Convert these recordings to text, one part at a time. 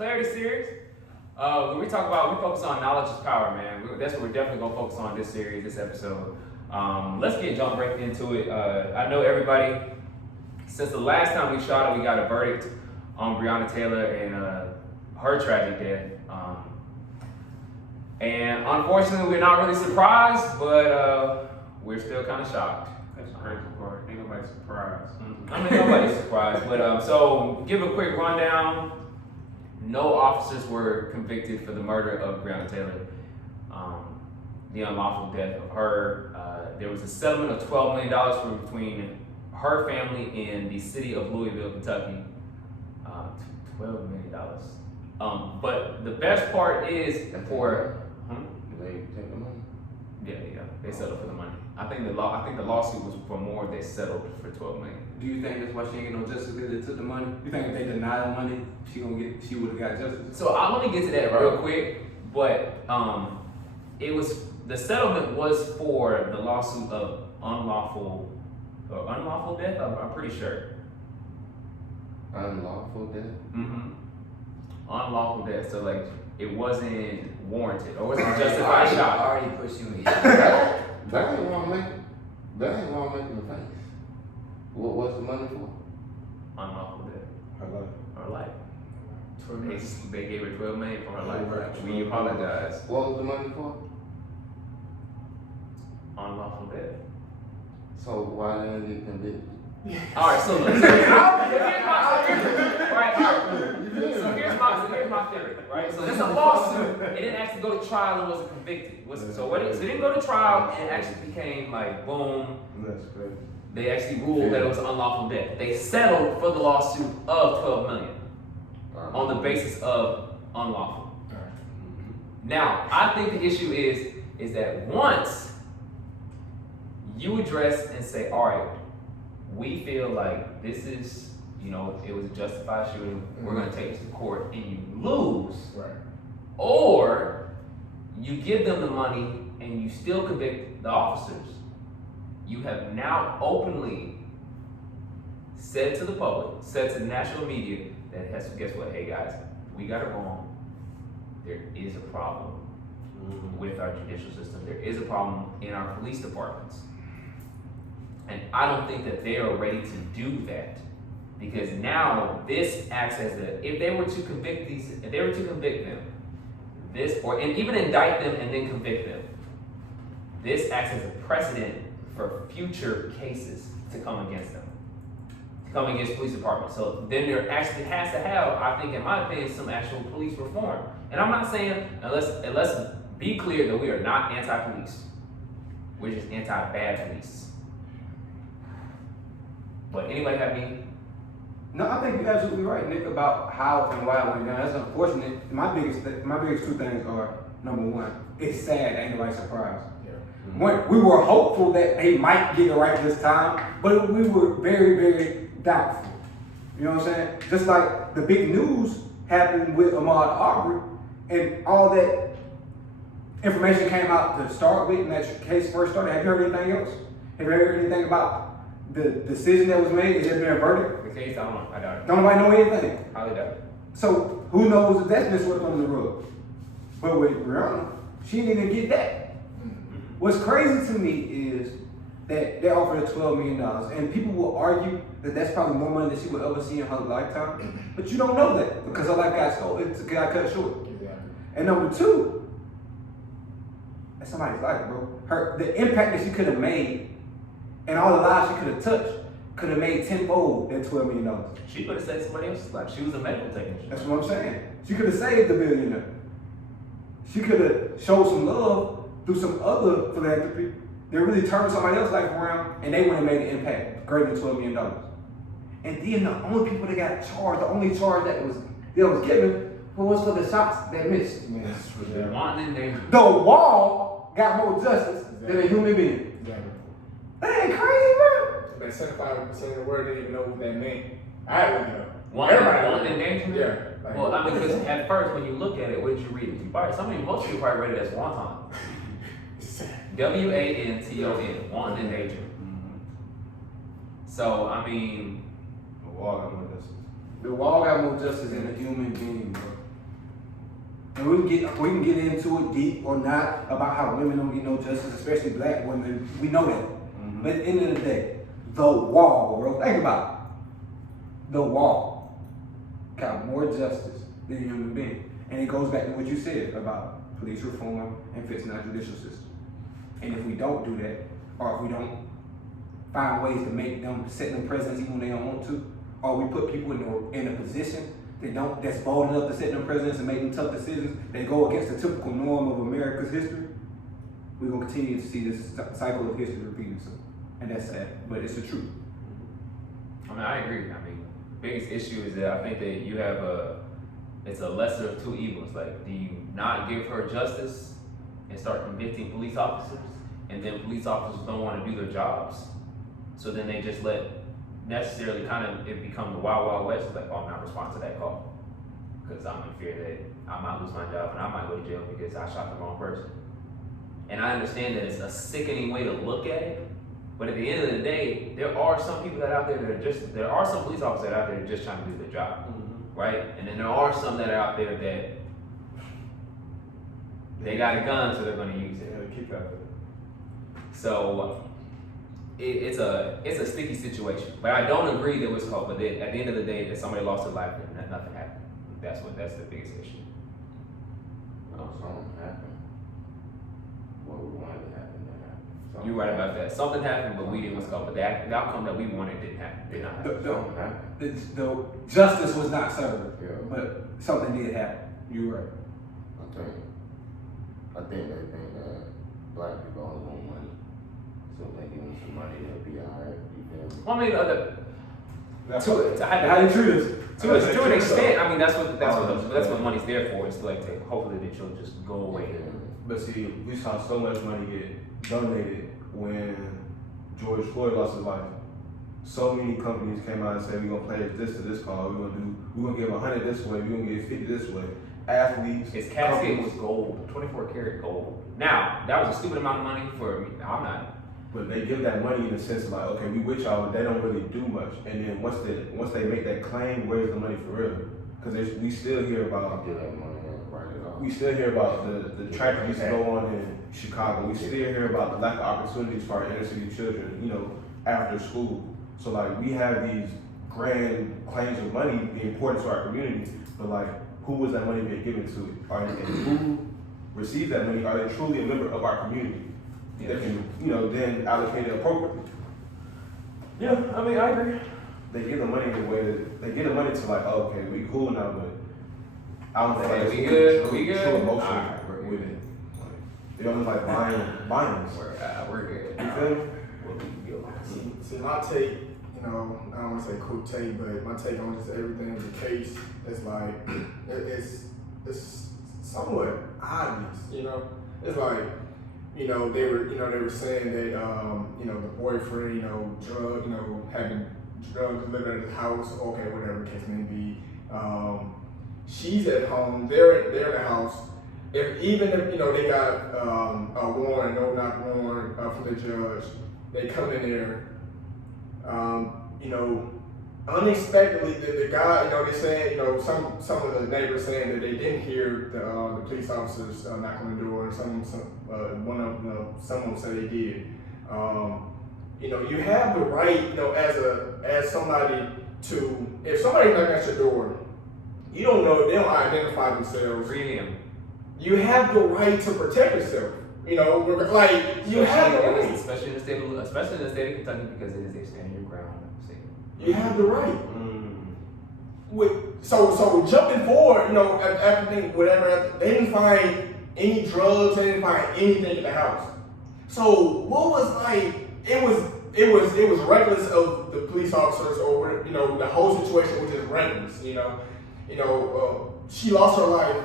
clarity series. When we focus on knowledge is power, man. That's what we're definitely gonna focus on this series, this episode. Let's jump right into it. I know everybody, since the last time we shot it, we got a verdict on Breonna Taylor and her tragic death. And unfortunately, we're not really surprised, but we're still kind of shocked. That's the crazy part. Ain't nobody surprised. I mean, nobody's surprised, but so give a quick rundown. No officers were convicted for the murder of Breonna Taylor, the unlawful death of her. There was a settlement of $12 million between her family and the city of Louisville, Kentucky. $12 million. But the best part is for. They take the money. Yeah, they settled for the money. I think the lawsuit was for more. They settled for $12 million. Do you think that's why she ain't get no justice because they took the money? You think if they deny the money, she would have got justice? So let me get to that real quick. But the settlement was for the lawsuit of unlawful death. I'm pretty sure. Unlawful death? Mm-hmm. Unlawful death. So like it wasn't warranted or wasn't justified shot. Already pushed you in. That ain't what I'm making the face. What's the money for? Unlawful death. Her life. Her life. They gave her $12 million for her life. We apologize. What was the money for? Unlawful death. So why didn't they get convicted? All right, so look. So here's my theory, right? So this is a lawsuit. It didn't actually go to trial and wasn't convicted. So it didn't go to trial and actually became like boom. That's crazy. They actually ruled that it was unlawful death. They settled for the lawsuit of $12 million on the basis of unlawful. Now, I think the issue is that once you address and say, all right, we feel like this is, it was a justified shooting, we're going to take this to court, and you lose, Right. or you give them the money and you still convict the officers, you have now openly said to the public, said to the national media, that guess what, hey guys, we got it wrong. There is a problem with our judicial system. There is a problem in our police departments. And I don't think that they are ready to do that, because now this acts as if they were to convict them, and even indict them and then convict them, this acts as a precedent for future cases to come against them, to come against police departments. So then there actually has to have, I think in my opinion, some actual police reform. And I'm not saying, and let's be clear that we are not anti-police. We're just anti-bad police. But anybody have any? No, I think you're absolutely right, Nick, about how and why it went down. That's unfortunate. My biggest two things are, number one, it's sad that ain't nobody surprised. We were hopeful that they might get it right this time, but we were very, very doubtful. You know what I'm saying? Just like the big news happened with Ahmaud Arbery, and all that information came out to start with, and that case first started. Have you heard anything else? Have you heard anything about the decision that was made? Has there been a verdict? The case, I don't know. I doubt it. Don't nobody know anything. Highly doubt it. So who knows if that's been swept under the rug? But with Breonna, she didn't even get that. What's crazy to me is that they offered her $12 million, and people will argue that that's probably more money than she will ever see in her lifetime. But you don't know that because her life got cut short. Exactly. And number two, that's somebody's life, bro. The impact that she could have made and all the lives she could have touched could have made tenfold that $12 million. She could have saved somebody else's life. She was a medical technician. That's what I'm saying. She could have saved the billionaire. She could have showed some love through some other philanthropy that really turned somebody else's life around, and they would have made an impact greater than $12 million. And then the only people that got charged, the only charge that was given was for the shots that missed. Wanton and dangerous. The wall got more justice than a human being. Exactly. That ain't crazy, bro. But 75% of the world didn't even know what that meant. I didn't know. Wanton and dangerous? Yeah. Like, Well, I mean, because at first when you look at it, what did you read it? Most people probably read it as wanton. W-A-N-T-O-N, wanton and danger. So, I mean, The wall got more justice than a human being, bro. we can get into it deep or not about how women don't get no justice, especially black women. We know that. Mm-hmm. But at the end of the day, the wall, bro. Think about it. The wall got more justice than a human being. And it goes back to what you said about police reform and fixing our judicial system. And if we don't do that, or if we don't find ways to make them set them presidents even when they don't want to, or we put people in a position that's bold enough to set them presidents and make them tough decisions that go against the typical norm of America's history, we're gonna continue to see this cycle of history repeating itself. And that's sad, but it's the truth. I mean, I agree. I mean, the biggest issue is that I think that you have it's a lesser of two evils. Like, do you not give her justice and start convicting police officers, and then police officers don't want to do their jobs, so then they just let necessarily kind of it become the wild, wild west. It's like, oh, I'm not responding to that call because I'm in fear that I might lose my job and I might go to jail because I shot the wrong person. And I understand that it's a sickening way to look at it, but at the end of the day, there are some people that out there that there are some police officers that are out there just trying to do their job, right? And then there are some that are out there that they got a gun, so they're going to use it. Yeah, keep that. So it's a sticky situation, but I don't agree that it was called. But at the end of the day, that somebody lost their life and nothing happened. That's the biggest issue. Something happened. What we wanted to happen, that happened. You're right about that. Something happened, but we didn't what's called. But the outcome that we wanted did not happen. Something happened. The justice was not served, Yeah. but something did happen. You're right. I think they think that black people only want money. So if they give them some money, they'll be alright. You feel me? Well, I mean, How you treat us? to an extent, I mean, that's what money's there for. Is to like to hopefully that you'll just go away. But see, we saw so much money get donated when George Floyd lost his life. So many companies came out and said, we're gonna pledge this to this cause, we're gonna give 100 this way, we're gonna give 50 this way. Athletes. His casket was gold, 24 karat gold. Now, that was a stupid amount of money for me. I'm not. But they give that money in the sense of like, okay, we with y'all, but they don't really do much. And then once they make that claim, where's the money for real? Because we still hear about Get that money and write it off. we still hear about the tragedies that go on in Chicago. We still hear about the lack of opportunities for our inner city children, after school. So like we have these grand claims of money being important to our community, but like who was that money being given to? And who received that money? Are they truly a member of our community? That can, then allocate it appropriately. Yeah, I mean, I agree. They give the money in a way that they give the money to like, oh, okay, we cool now, but I don't think Hey, that's we good? true We good? emotion Alright, we're with good. it. They don't like buying. We're good. You feel me? See, my take, I don't want to say quick take, but my take on just everything in the case is like, it's somewhat obvious, It's like, they were saying that, the boyfriend, having drugs delivered at his house, okay, whatever the case may be. She's at home, they're in the house. Even if they got a warrant, no knock warrant from the judge, they come in there, unexpectedly the guy, they saying, some of the neighbors saying that they didn't hear the police officers knock on the door, and someone said they did. You have the right, as somebody to, if somebody knocks at your door, you don't know, they don't identify themselves. Premium. You have the right to protect yourself. You have the right. Especially in the state of Kentucky, because it is a stand your ground state. You have the right. So jumping forward, everything, whatever, they didn't find any drugs, they didn't find anything in the house. So what was like? It was reckless of the police officers, or the whole situation was just reckless. She lost her life,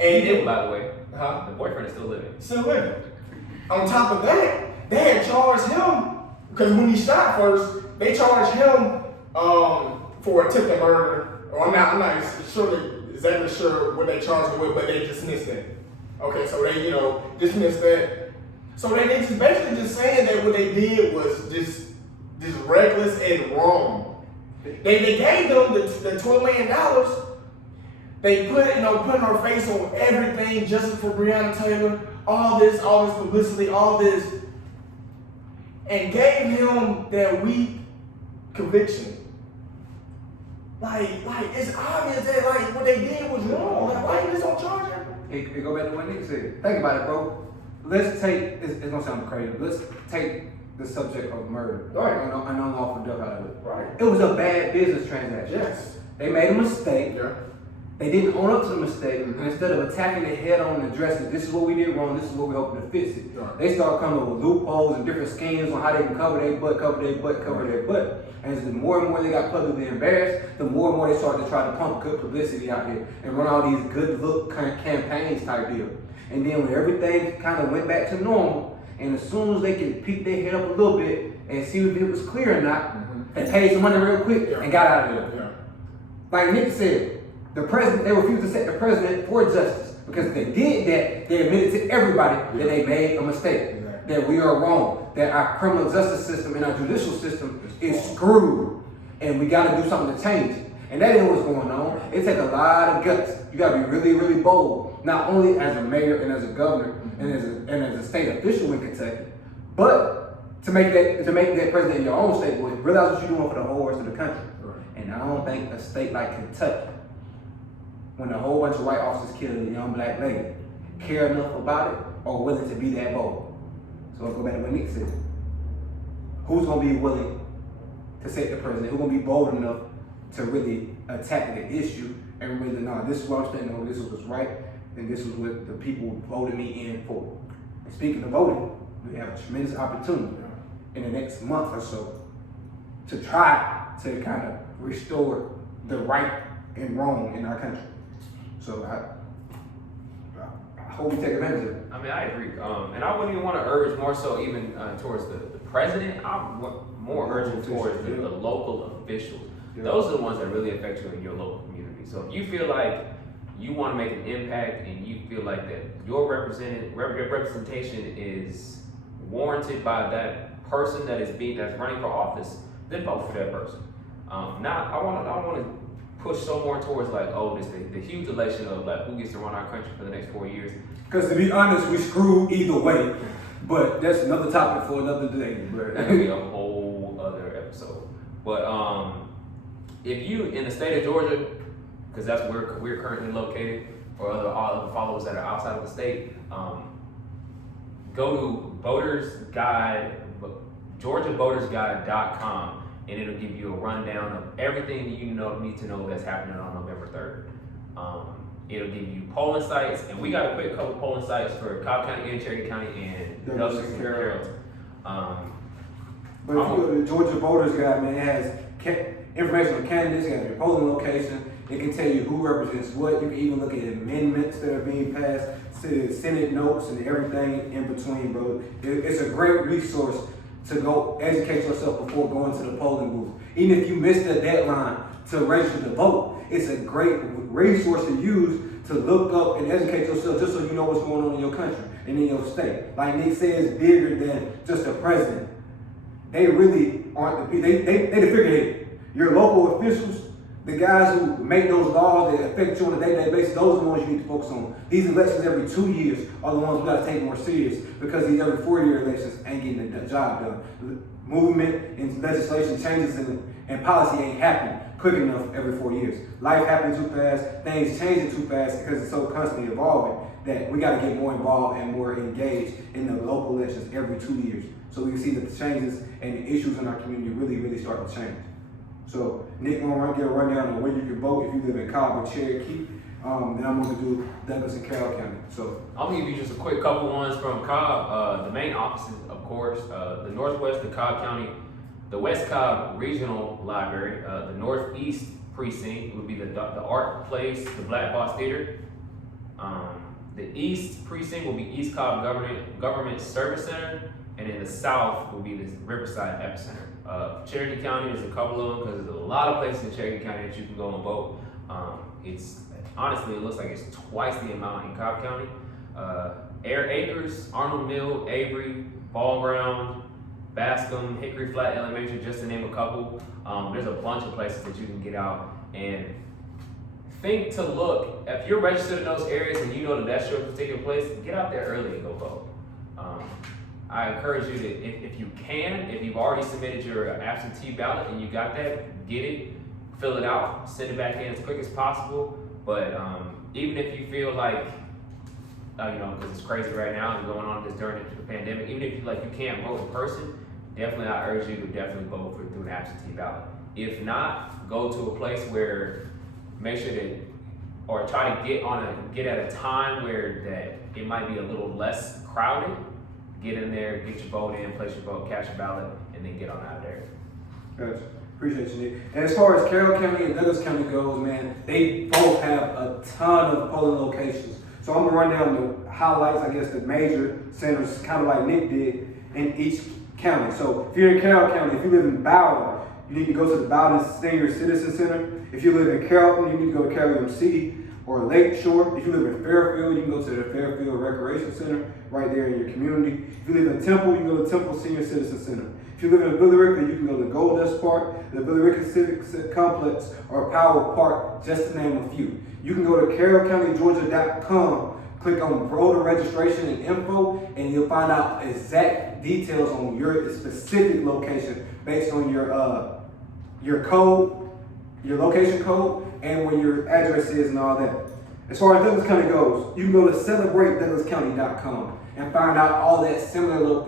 and By the way, huh? the boyfriend is still living. Still living. On top of that, they had charged him, because when he shot first, they charged him for attempted murder. Or I'm not exactly sure what they charged him with, but they dismissed that. Okay, so they dismissed that. So they just basically just saying that what they did was just reckless and wrong. They gave them the $12 million, They putting our face on everything, justice for Breonna Taylor, all this publicity, all this, and gave him that weak conviction. Like it's obvious that like what they did was wrong. Like, why you just don't charge him? It go back to what Nick said. Think about it, bro. Let's take, it's gonna sound crazy, but let's take the subject of murder. Right. And unlawful death out of it. Right. It was a bad business transaction. Yes. They made a mistake. Yeah. They didn't own up to the mistake. Mhm. And instead of attacking it head on and addressing this is what we did wrong, this is what we're hoping to fix it. Right. They start coming up with loopholes and different schemes on how they can cover their butt. And as the more and more they got publicly embarrassed, the more and more they started to try to pump good publicity out here and run all these good look kind of campaigns type deal. And then when everything kind of went back to normal, and as soon as they could peek their head up a little bit and see if it was clear or not, they paid some money real quick and got out of there. Yeah. Like Nick said, the president, they refused to set the president for justice because if they did that, they admitted to everybody that they made a mistake, Exactly. that we are wrong, that our criminal justice system and our judicial system is screwed, and we got to do something to change it. And that ain't what's going on. It takes a lot of guts. You got to be really, really bold, not only as a mayor and as a governor and as a state official in Kentucky, but to make that president in your own state, boy, realize what you're doing for the whole rest of the country. Right. And I don't think a state like Kentucky, when a whole bunch of white officers kill a young black lady, care enough about it or willing to be that bold. So let's go back to what Nick said. Who's gonna be willing to set the president? Who's gonna be bold enough to really attack the issue and really, no, this is what I'm standing on, this is what's right, and this is what the people voted me in for. And speaking of voting, we have a tremendous opportunity in the next month or so to try to kind of restore the right and wrong in our country. So I hope we take advantage of it. I mean, I agree. And I wouldn't even want to urge more so even towards the president. I'm more urging towards the local officials. Yeah. Those are the ones that really affect you in your local community. So if you feel like you want to make an impact and you feel like that your representation is warranted by that person that's running for office, then vote for that person. I want to push so more towards like, oh, this the huge elation of like who gets to run our country for the next 4 years. Because to be honest, we screwed either way. But that's another topic for another day, bro. That could be a whole other episode. But if you in the state of Georgia, because that's where we're currently located, or all other followers that are outside of the state, go to GeorgiaVotersGuide.com, and it'll give you a rundown of everything that you need to know that's happening on November 3rd. It'll give you polling sites, and we got a quick couple polling sites for Cobb County and Cherokee County and Douglas and Carrollton. But if you go to the Georgia Voters Guide, man, it has information on candidates, it has your polling location, it can tell you who represents what, you can even look at amendments that are being passed, Senate notes and everything in between, bro. It's a great resource to go educate yourself before going to the polling booth. Even if you missed the deadline to register to vote, it's a great resource to use to look up and educate yourself just so you know what's going on in your country and in your state. Like Nick says, it's bigger than just the president. They really aren't the people, they the figurehead. Your local officials, the guys who make those laws that affect you on a day-to-day basis, those are the ones you need to focus on. These elections every 2 years are the ones we gotta take more serious because these every 4-year elections ain't getting the job done. Movement and legislation changes and policy ain't happening quick enough every 4 years. Life happening too fast, things changing too fast because it's so constantly evolving that we gotta get more involved and more engaged in the local elections every 2 years so we can see that the changes and the issues in our community really start to change. So Nick gonna get a rundown on where you can vote if you live in Cobb or Cherokee. Then I'm gonna do Douglas and Carroll County. So I'll give you just a quick couple ones from Cobb. The main offices, of course, the Northwest, the Cobb County, the West Cobb Regional Library, the Northeast Precinct would be the Art Place, the Black Box Theater. The East Precinct will be East Cobb Government Service Center, and in the South will be the Riverside Epicenter. Cherokee County, there's a couple of them because there's a lot of places in Cherokee County that you can go and vote. Honestly, it looks like it's twice the amount in Cobb County. Air Acres, Arnold Mill, Avery, Ball Ground, Bascom, Hickory Flat Elementary, just to name a couple. There's a bunch of places that you can get out and think to look, if you're registered in those areas and you know that that's your particular place, get out there early and go vote. I encourage you to, if you can, if you've already submitted your absentee ballot and you got that, get it, fill it out, send it back in as quick as possible. But even if you feel like, because it's crazy right now and going on this during the pandemic, even if you you can't vote in person, definitely I urge you to definitely vote through an absentee ballot. If not, go to a place where, make sure that, or try to get at a time where that it might be a little less crowded. Get in there, get your vote in, place your vote, cast your ballot, and then get on out of there. Gotcha. Appreciate you, Nick. And as far as Carroll County and Douglas County goes, man, they both have a ton of polling locations. So I'm gonna run down the highlights, I guess, the major centers, kind of like Nick did, in each county. So if you're in Carroll County, if you live in Bowden, you need to go to the Bowden Senior Citizen Center. If you live in Carrollton, you need to go to Carrollton City or Lakeshore. If you live in Fairfield, you can go to the Fairfield Recreation Center right there in your community. If you live in Temple, you can go to Temple Senior Citizen Center. If you live in Billerica, you can go to Goldust Park, the Billerica Civic Complex, or Power Park, just to name a few. You can go to carrollcountygeorgia.com, click on voter registration and info, and you'll find out exact details on your specific location based on your code, your location code, and where your address is and all that. As far as Douglas County goes, you can go to celebratedouglascounty.com and find out all that similar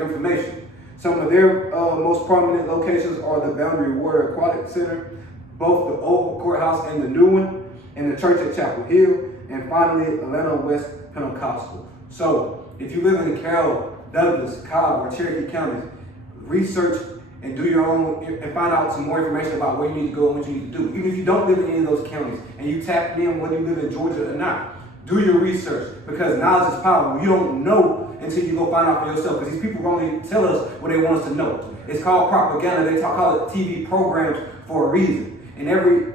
information. Some of their most prominent locations are the Boundary Water Aquatic Center, both the old courthouse and the new one, and the church at Chapel Hill, and finally Atlanta West Pentecostal. So if you live in Carroll, Douglas, Cobb, or Cherokee counties, research and do your own, and find out some more information about where you need to go and what you need to do. Even if you don't live in any of those counties and you tap in whether you live in Georgia or not, do your research, because knowledge is power. You don't know until you go find out for yourself, because these people only tell us what they want us to know. It's called propaganda. They call it TV programs for a reason. And every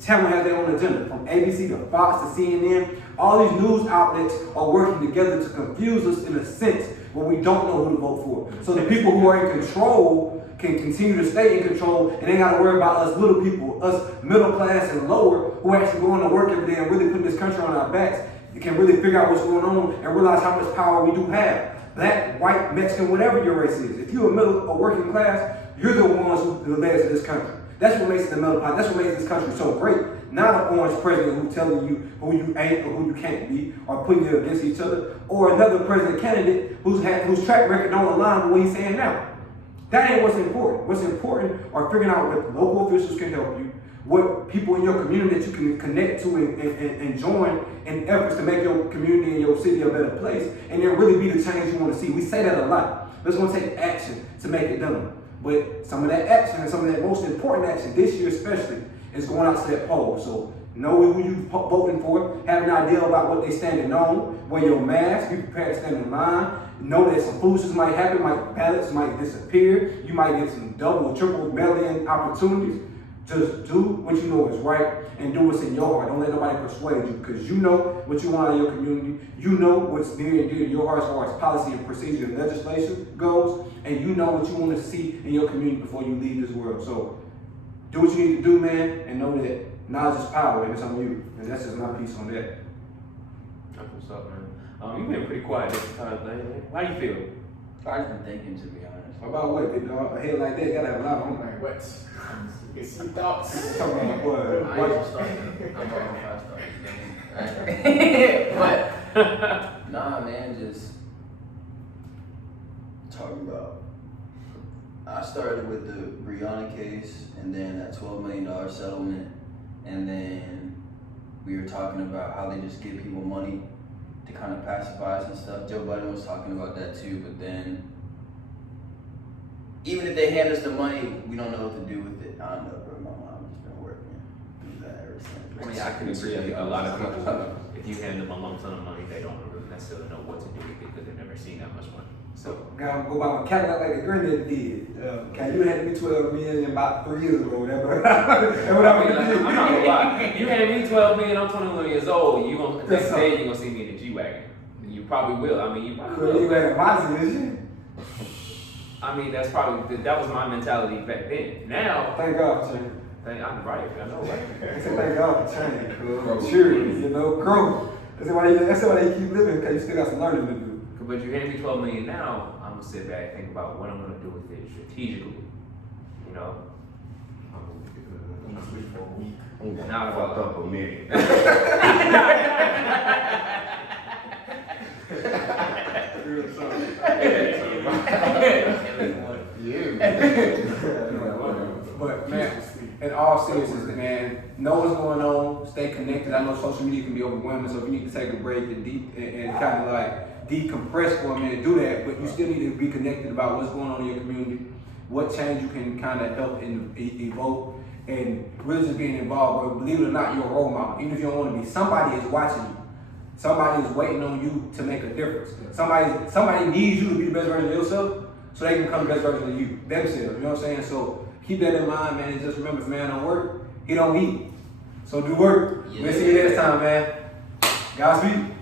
channel has their own agenda, from ABC to Fox to CNN. All these news outlets are working together to confuse us in a sense where we don't know who to vote for. So the people who are in control can continue to stay in control, and they gotta worry about us little people, us middle class and lower, who actually going to work every day and really putting this country on our backs. You can really figure out what's going on and realize how much power we do have. Black, white, Mexican, whatever your race is. If you're a middle or working class, you're the ones who are the leaders of this country. That's what makes it the middle pot. That's what makes this country so great. Not an orange president who's telling you who you ain't or who you can't be, or putting you against each other, or another president candidate whose track record don't align with what he's saying now. That ain't what's important. What's important are figuring out what local officials can help you, what people in your community that you can connect to and join in efforts to make your community and your city a better place, and then really be the change you want to see. We say that a lot, but it's going to take action to make it done. But some of that action, and some of that most important action this year especially, is going out to that poll. So know who you're voting for, have an idea about what they're standing on, wear your mask, be prepared to stand in line, know that some foolishness might happen, ballots might disappear, you might get some double or triple mail-in opportunities. Just do what you know is right and do what's in your heart. Don't let nobody persuade you, because you know what you want in your community. You know what's near and dear to your heart as far as policy and procedure and legislation goes, and you know what you want to see in your community before you leave this world. So do what you need to do, man, and know that knowledge is power, and it's on you. And that's just my piece on that. That's what's up, man. You've been pretty quiet this time lately. How you feel? I've been thinking, to be honest. About what, big dog? A head like that gotta have a lot on Like, what? You see thoughts. Talking about what? I ain't gonna start. I'm gonna start. But nah, man, just talking about. I started with the Breonna case, and then that $12 million settlement, and then we were talking about how they just give people money to kind of pacify us and stuff. Joe Budden was talking about that too, but then even if they hand us the money, we don't know what to do with it. I don't know, bro. My mom just been working through that ever since. I mean, I can agree. A lot of people, if you hand them a lump sum of money, they don't really necessarily know what to do with it because they've never seen that much money. So, gotta go buy my Cadillac like the granddaddy did. Okay, you handed me $12 million about 3 years ago, whatever. And what I'm not gonna lie. You handed me $12 million. I'm 21 years old. You gonna next day you're gonna see me in the G-Wagon. You probably will. I mean, you probably will. You had a Mazda, didn't you? I mean, that was my mentality back then. Now, thank God, man. I'm right. I know, right? That's thank God for change, Growth. maturity, growth. That's why they keep living, because you still got some learning to do. But you hand me $12 million now, I'm gonna sit back and think about what I'm gonna do with it strategically. You know? I'm gonna switch for a week. I'm gonna Now fuck up a million. But man, in all seriousness, man, know what's going on. Stay connected. I know social media can be overwhelming, so if you need to take a break and kind of like decompress for a minute, do that. But you still need to be connected about what's going on in your community, what change you can kind of help evoke, and really just being involved. Bro, believe it or not, you're a role model. Even if you don't want to be, somebody is watching you. Somebody is waiting on you to make a difference. Somebody needs you to be the best version of yourself, so they can become the best version of you themselves. You know what I'm saying? So keep that in mind, man. And just remember, if man don't work, he don't eat. So do work. Yeah. We'll see you next time, man. Godspeed.